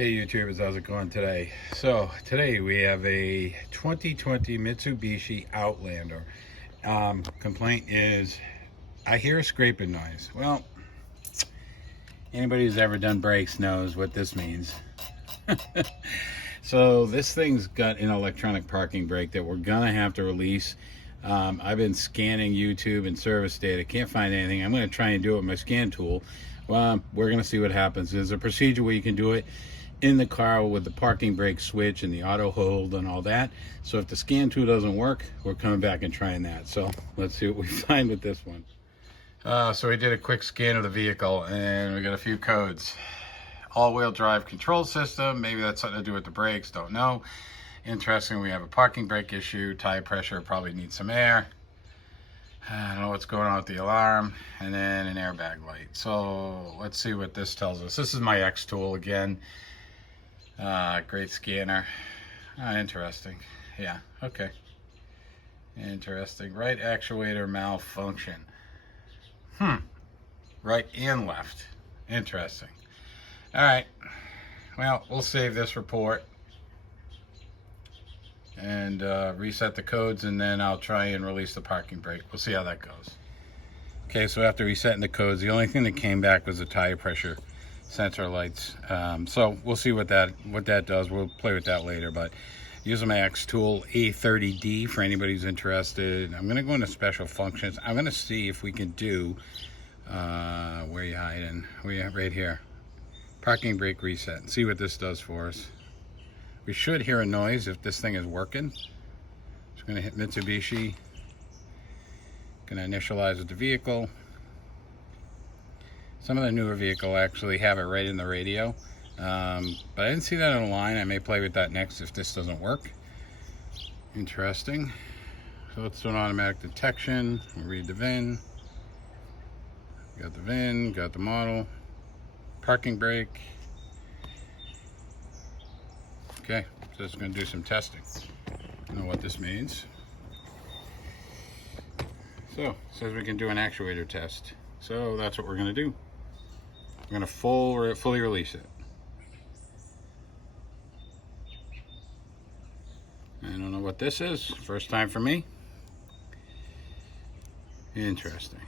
Hey YouTubers, how's it going today? So today we have a 2020 Mitsubishi Outlander. Complaint is I hear a scraping noise. Well, anybody who's ever done brakes knows what this means. So this thing's got an electronic parking brake that we're gonna have to release. I've been scanning YouTube and service data, can't find anything. I'm gonna try and do it with my scan tool. Well, we're gonna see what happens. There's a procedure where you can do it in the car with the parking brake switch and the auto hold and all that. So if the scan tool doesn't work, we're coming back and trying that. So let's see what we find with this one. So we did a quick scan of the vehicle and we got a few codes. All-wheel drive control system, maybe that's something to do with the brakes, don't know. Interesting, we have a parking brake issue, tire pressure, probably needs some air. I don't know what's going on with the alarm, and then an airbag light. So let's see what this tells us. This is my X tool again. Great scanner. Interesting. Yeah, okay. Interesting. Right actuator malfunction. Right and left. Interesting. Alright. Well, we'll save this report and reset the codes, and then I'll try and release the parking brake. We'll see how that goes. Okay, so after resetting the codes, the only thing that came back was the tire pressure sensor lights. So we'll see what that does. We'll play with that later, but using my X tool A30D for anybody who's interested. I'm gonna go into special functions. I'm gonna see if we can do where you hiding? Right here. Parking brake reset and see what this does for us. We should hear a noise if this thing is working. Just gonna hit Mitsubishi. Gonna initialize with the vehicle. Some of the newer vehicle actually have it right in the radio, but I didn't see that online. I may play with that next if this doesn't work. Interesting. So let's do an automatic detection. We'll read the VIN. Got the VIN, got the model, parking brake. Okay, so it's going to do some testing. I don't know what this means. So it says we can do an actuator test. So that's what we're going to do. We're going to fully release it. I don't know what this is. First time for me. Interesting.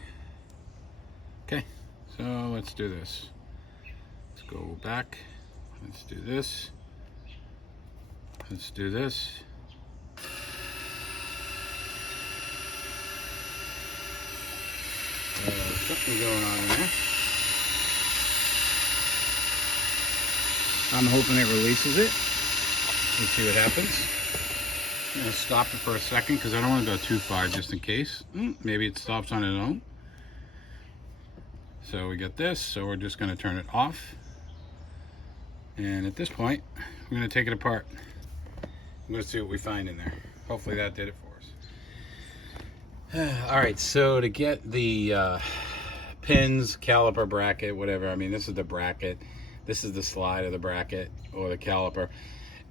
Okay, so let's do this. Let's go back. Let's do this. Let's do this. Something going on in there. I'm hoping it releases it. Let's see what happens. I'm going to stop it for a second because I don't want to go too far just in case. Maybe it stops on its own. So we got this, so we're just going to turn it off. And at this point, we're going to take it apart. I'm going to see what we find in there. Hopefully that did it for us. Alright, so to get the pins, caliper, bracket, whatever, I mean, this is the bracket. This is the slide of the bracket or the caliper.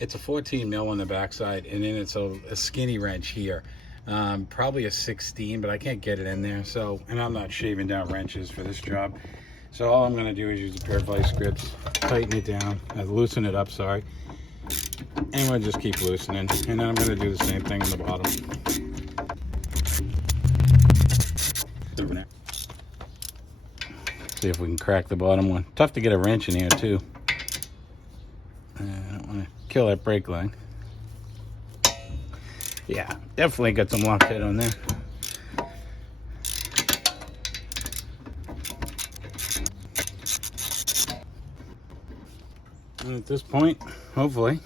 It's a 14 mil on the backside, and then it's a skinny wrench here. Probably a 16, but I can't get it in there. So, and I'm not shaving down wrenches for this job. So all I'm gonna do is use a pair of vice grips, tighten it down, loosen it up, sorry. And we'll just keep loosening. And then I'm gonna do the same thing on the bottom. See if we can crack the bottom one. Tough to get a wrench in here too. I don't want to kill that brake line. Yeah, definitely got some lock head on there. And at this point, hopefully,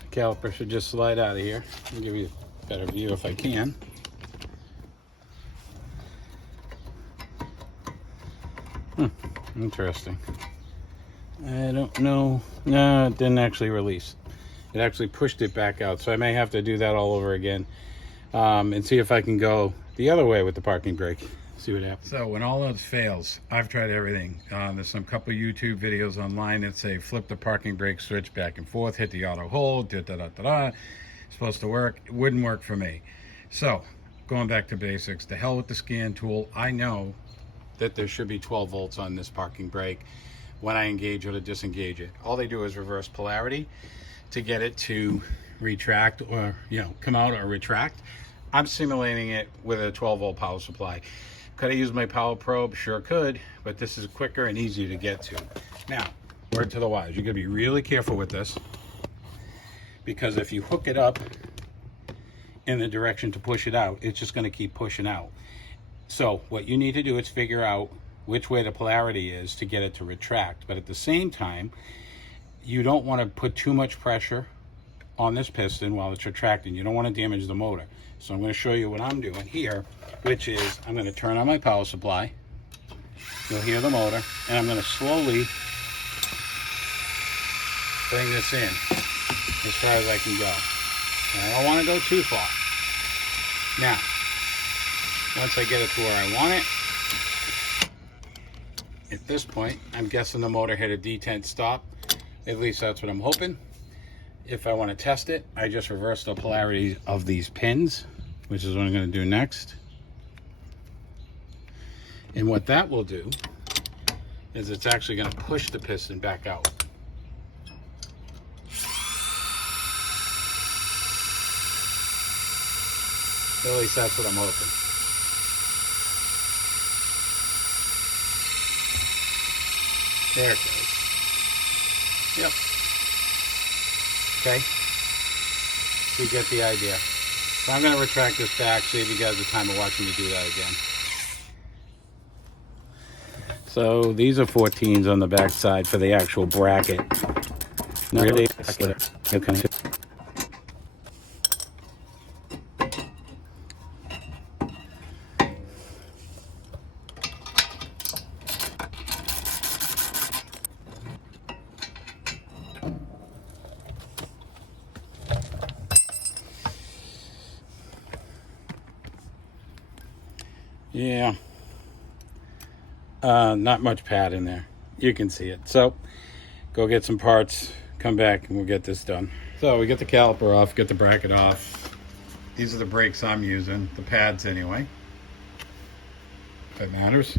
the caliper should just slide out of here. I'll give you a better view if I can. Interesting. I don't know. No, it didn't actually release. It actually pushed it back out, so I may have to do that all over again and see if I can go the other way with the parking brake. See what happens. So when all else fails, I've tried everything. There's some couple YouTube videos online that say flip the parking brake switch back and forth, hit the auto hold, It's supposed to work. It wouldn't work for me. So going back to basics, to hell with the scan tool. I know that there should be 12 volts on this parking brake when I engage or to disengage it. All they do is reverse polarity to get it to retract, or come out or retract. I'm simulating it with a 12 volt power supply. Could I use my power probe? Sure could, but this is quicker and easier to get to. Now, word to the wise, you're gonna be really careful with this, because if you hook it up in the direction to push it out, it's just gonna keep pushing out. So what you need to do is figure out which way the polarity is to get it to retract. But at the same time, you don't want to put too much pressure on this piston while it's retracting. You don't want to damage the motor. So I'm going to show you what I'm doing here, which is I'm going to turn on my power supply. You'll hear the motor, and I'm going to slowly bring this in as far as I can go. And I don't want to go too far. Now, once I get it to where I want it, at this point, I'm guessing the motor hit a detent stop. At least that's what I'm hoping. If I want to test it, I just reverse the polarity of these pins, which is what I'm going to do next. And what that will do is it's actually going to push the piston back out. At least that's what I'm hoping. There it goes. Yep. Okay. You get the idea. So I'm going to retract this back, save you guys the time of watching me do that again. So these are 14s on the back side for the actual bracket. Not really. Okay. Yeah, not much pad in there. You can see it. So go get some parts, come back, and we'll get this done. So we get the caliper off, get the bracket off. These are the brakes I'm using, the pads anyway, if it matters.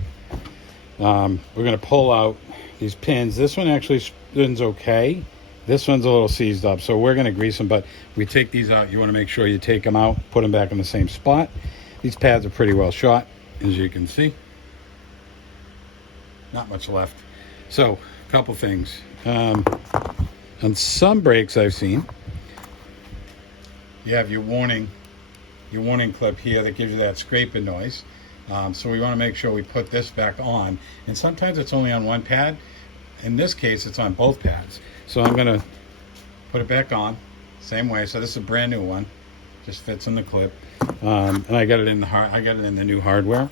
We're going to pull out these pins. This one actually spins okay. This one's a little seized up, so we're going to grease them, but we take these out. You want to make sure you take them out, put them back in the same spot. These pads are pretty well shot, as you can see. Not much left. So, a couple things. On some brakes I've seen, you have your warning clip here that gives you that scraping noise. So we want to make sure we put this back on. And sometimes it's only on one pad. In this case, it's on both pads. So I'm going to put it back on, same way. So this is a brand new one. Just fits in the clip. And I got it in the new hardware,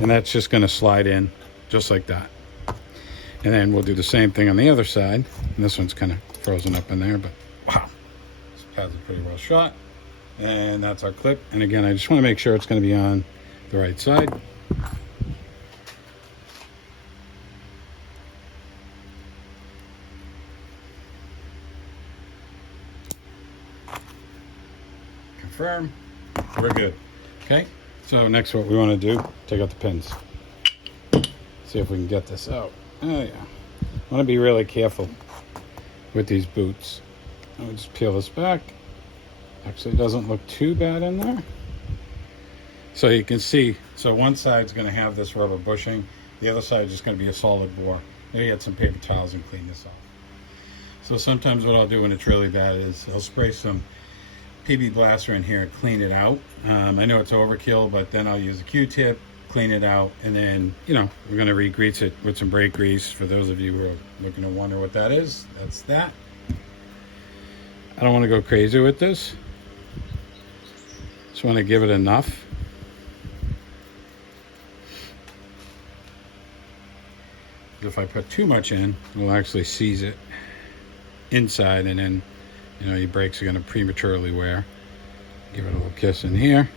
and that's just going to slide in just like that. And then we'll do the same thing on the other side. And this one's kind of frozen up in there, but wow, this pads are pretty well shot. And that's our clip. And again, I just want to make sure it's going to be on the right side. Confirm. We're good. Okay, so next what we want to do, take out the pins. See if we can get this out. Oh yeah. I want to be really careful with these boots. I'll just peel this back. Actually, it doesn't look too bad in there. So you can see, so one side's going to have this rubber bushing. The other side is just going to be a solid bore. Maybe get some paper towels and clean this off. So sometimes what I'll do when it's really bad is I'll spray some PB Blaster in here and clean it out. I know it's overkill, but then I'll use a Q-tip, clean it out, and then, we're going to re-grease it with some brake grease. For those of you who are looking to wonder what that is, that's that. I don't want to go crazy with this. Just want to give it enough. If I put too much in, we'll actually seize it inside, and then your brakes are going to prematurely wear. Give it a little kiss in here.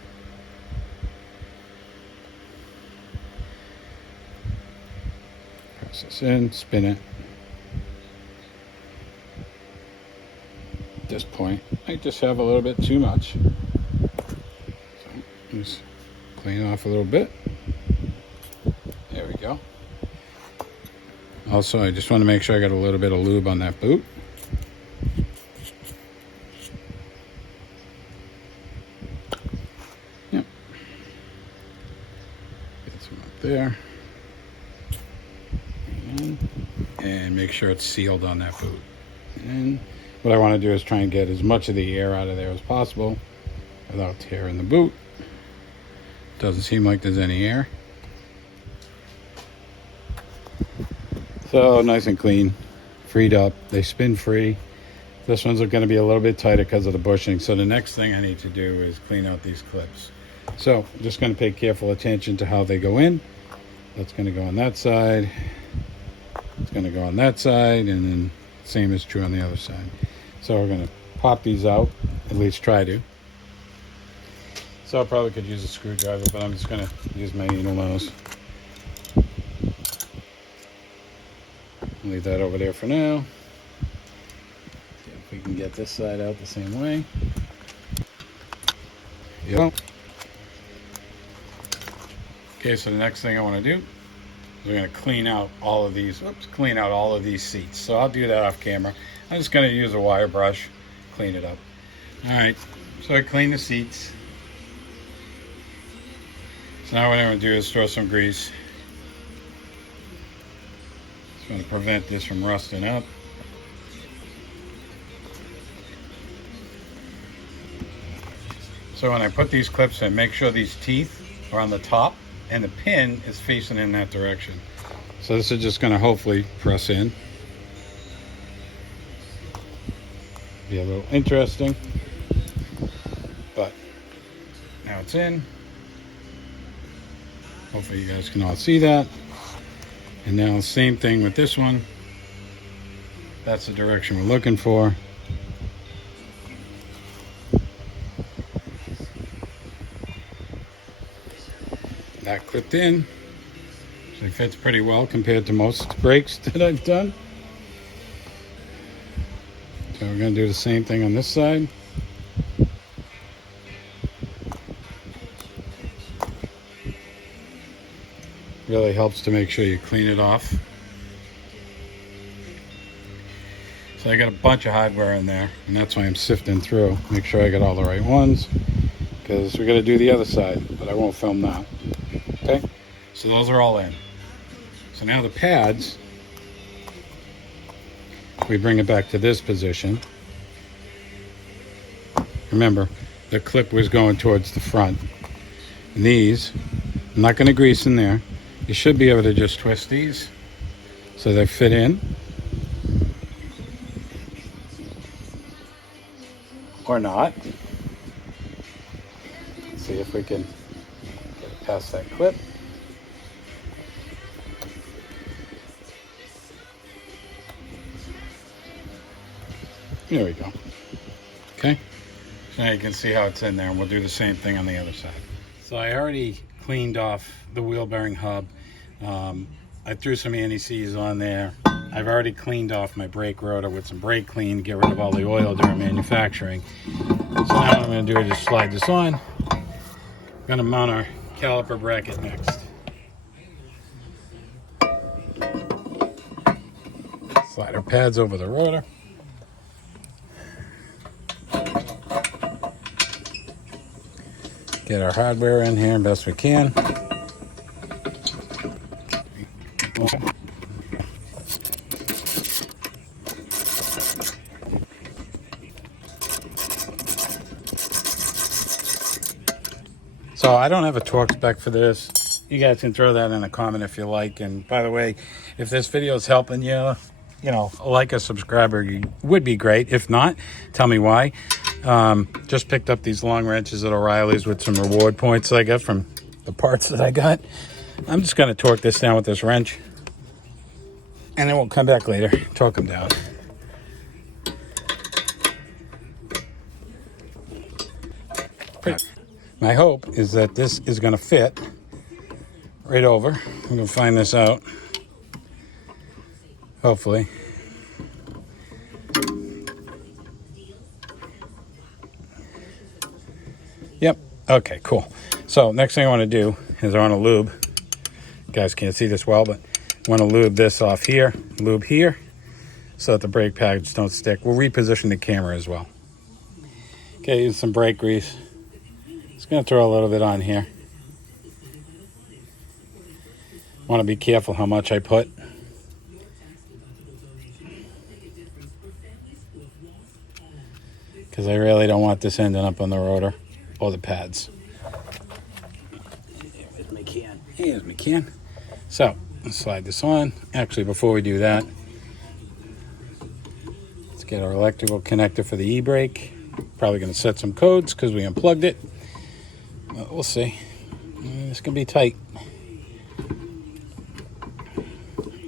Press this in, spin it. At this point, I just have a little bit too much. So just clean it off a little bit. There we go. go. Also, I just want to make sure I got a little bit of lube on that boot. Yep. Get some up there. And make sure it's sealed on that boot. And what I want to do is try and get as much of the air out of there as possible without tearing the boot. Doesn't seem like there's any air. So nice and clean, freed up. They spin free. This one's going to be a little bit tighter because of the bushing. So the next thing I need to do is clean out these clips. So I'm just going to pay careful attention to how they go in. That's going to go on that side. It's going to go on that side, and then same is true on the other side. So we're going to pop these out, at least try to. So I probably could use a screwdriver, but I'm just going to use my needle nose. Leave that over there for now. See if we can get this side out the same way. Yep. Okay, so the next thing I want to do is we're going to clean out all of these. Clean out all of these seats. So I'll do that off camera. I'm just going to use a wire brush, clean it up. All right. So I clean the seats. So now what I'm going to do is throw some grease. It's going to prevent this from rusting up. So when I put these clips in, make sure these teeth are on the top and the pin is facing in that direction. So this is just going to hopefully press in. Be a little interesting, but now it's in. Hopefully you guys can all see that. And now same thing with this one. That's the direction we're looking for. That clipped in. So it fits pretty well compared to most brakes that I've done. So we're going to do the same thing on this side. Really helps to make sure you clean it off. So I got a bunch of hardware in there, and that's why I'm sifting through. Make sure I got all the right ones, because we're going to do the other side, but I won't film that. Okay, so those are all in. So now the pads, we bring it back to this position. Remember, the clip was going towards the front. And these, I'm not going to grease in there. You should be able to just twist these so they fit in. Or not. Let's see if we can get past that clip. There we go. Okay. So now you can see how it's in there, and we'll do the same thing on the other side. So I already cleaned off the wheel bearing hub. I threw some anti-seize on there. I've already cleaned off my brake rotor with some brake clean to get rid of all the oil during manufacturing. So now what I'm going to do is just slide this on. I'm going to mount our caliper bracket next. Slide our pads over the rotor. Get our hardware in here best we can. So I don't have a torque spec for this. You guys can throw that in a comment if you like. And by the way, if this video is helping you, like a subscriber would be great. If not, tell me why. Just picked up these long wrenches at O'Reilly's with some reward points that I got from the parts that I got. I'm just going to torque this down with this wrench, and then we'll come back later, torque them down. My hope is that this is going to fit right over. I'm going to find this out, hopefully. Yep. Okay, cool. So next thing I want to do is I want to lube guys can't see this well, but I want to lube this off here, lube here, so that the brake pads don't stick. We'll reposition the camera as well. Okay, use some brake grease. Just going to throw a little bit on here. Want to be careful how much I put. Because I really don't want this ending up on the rotor or the pads. Here's my can. Here's my can. So, let's slide this on. Actually, before we do that, let's get our electrical connector for the e-brake. Probably going to set some codes because we unplugged it. But we'll see. It's going to be tight.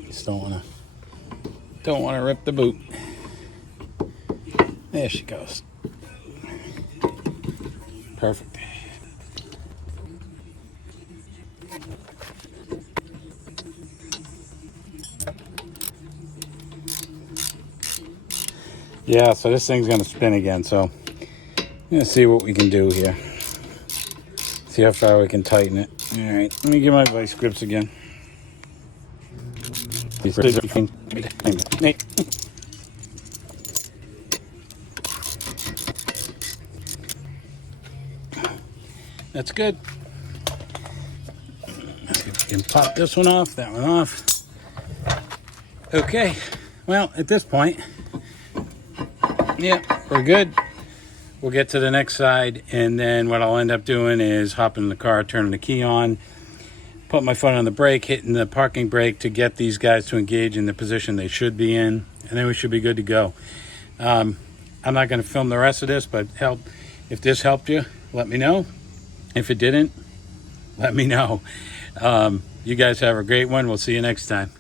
Just don't want to rip the boot. There she goes. Perfect. Yeah, so this thing's going to spin again, so I'm going to see what we can do here. See how far we can tighten it. All right, let me get my vice grips again. That's good. Let's see if we can pop this one off, that one off. Okay, well, at this point, yeah, we're good. We'll get to the next side, and then what I'll end up doing is hopping in the car, turning the key on, put my foot on the brake, hitting the parking brake to get these guys to engage in the position they should be in, and then we should be good to go. I'm not going to film the rest of this, but if this helped you, let me know. If it didn't, let me know. You guys have a great one. We'll see you next time.